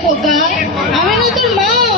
খোকা আমি না তোর মা।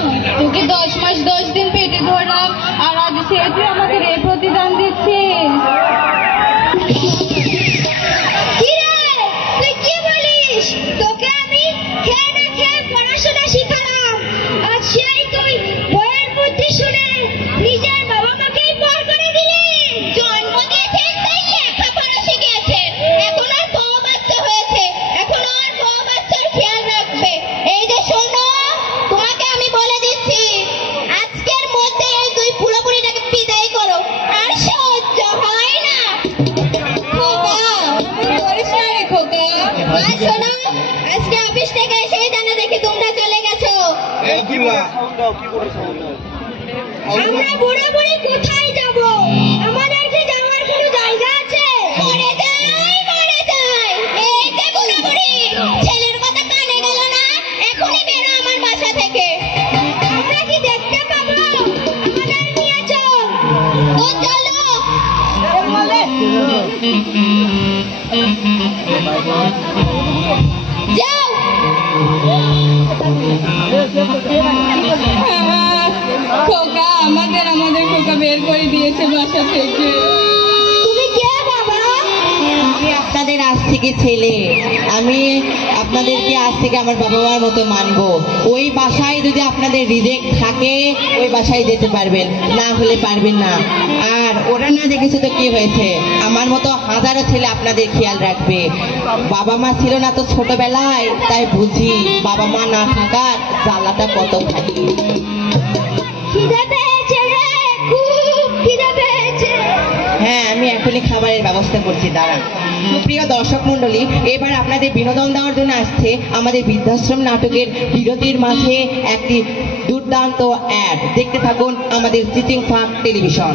আজকে অফিস থেকে এসে জানা দেখি চলে গেছো। আমরা বুড়ো বুড়ি কোথায় ছেলে, আমি আপনাদেরকে আজ থেকে আমার বাবা মার মতো মানব। ওই বাসায় যদি আপনাদের রিজেক্ট থাকে, ওই বাসায় যেতে পারবেন, না হলে পারবেন না। আর ওরা না দেখেছে তো কি হয়েছে? আমার মতো হাজারো ছেলে আপনাদের খেয়াল রাখবে। বাবা মা ছিল না তো ছোটবেলায়, তাই বুঝি বাবা মা না থাকার জ্বালাটা কত থাকে আমি এখনই খাবারের ব্যবস্থা করছি, দাঁড়ান। প্রিয় দর্শক মন্ডলী এবার আপনাদের বিনোদন দেওয়ার জন্য আসছে আমাদের বৃদ্ধাশ্রম নাটকের বিরতির মাঝে একটি দুর্দান্ত অ্যাড দেখতে থাকুন আমাদের চিটিং ফাঁক টেলিভিশন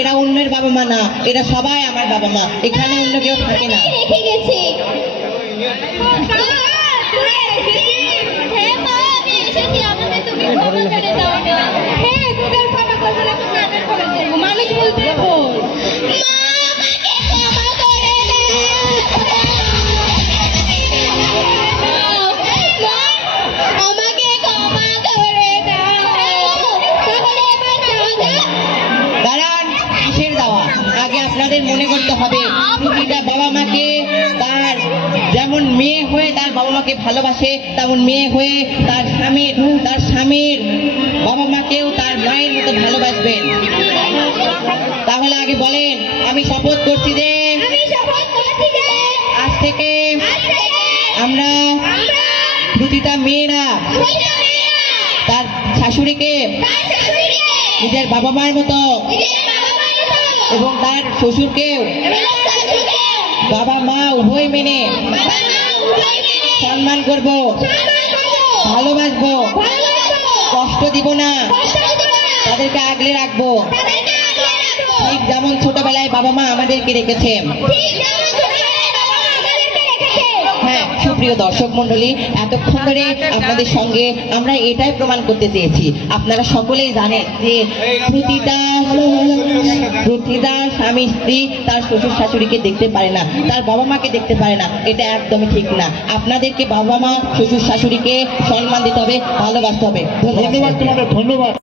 এরা অন্যের বাবা মা না এরা সবাই আমার বাবা মা। এখানে অন্য কেউ থাকে না। রেখে গেছি। মাকে তার যেমন মেয়ে হয়ে তার বাবা মাকে ভালোবাসে তেমন মেয়ে হয়ে তার স্বামীর তার স্বামীর বাবা মাকেও তার মায়ের মতো ভালোবাসবেন। তাহলে আগে বলেন আমি শপথ করছি যে আজ থেকে আমরা প্রতিটা মেয়েরা তার শাশুড়িকে বাবা নিজের বাবা মায়ের মতো এবং তার শ্বশুরকেও বাবা মা উভয় মেনে মেনে সম্মান করব, ভালোবাসব, কষ্ট দিব না, তাদেরকে আগলে রাখব। ঠিক যেমন ছোটবেলায় বাবা মা আমাদেরকে রেখেছে ঠিক যেমন ছোটবেলায় বাবা মা আমাদেরকে রেখেছে সুপ্রিয় দর্শক মন্ডলী এতক্ষণ ধরে আপনাদের সঙ্গে আমরা এটাই প্রমাণ করতে চেয়েছি। আপনারা সকলেই জানেন যে প্রতিটা স্বামী স্ত্রী তার শ্বশুর শাশুড়িকে দেখতে পারে না, তার বাবা মাকে দেখতে পারে না, এটা একদমই ঠিক না। আপনাদেরকে বাবা মা, শ্বশুর শাশুড়িকে সম্মান দিতে হবে, ভালোবাসতে হবে। ধন্যবাদ তোমাদের, ধন্যবাদ।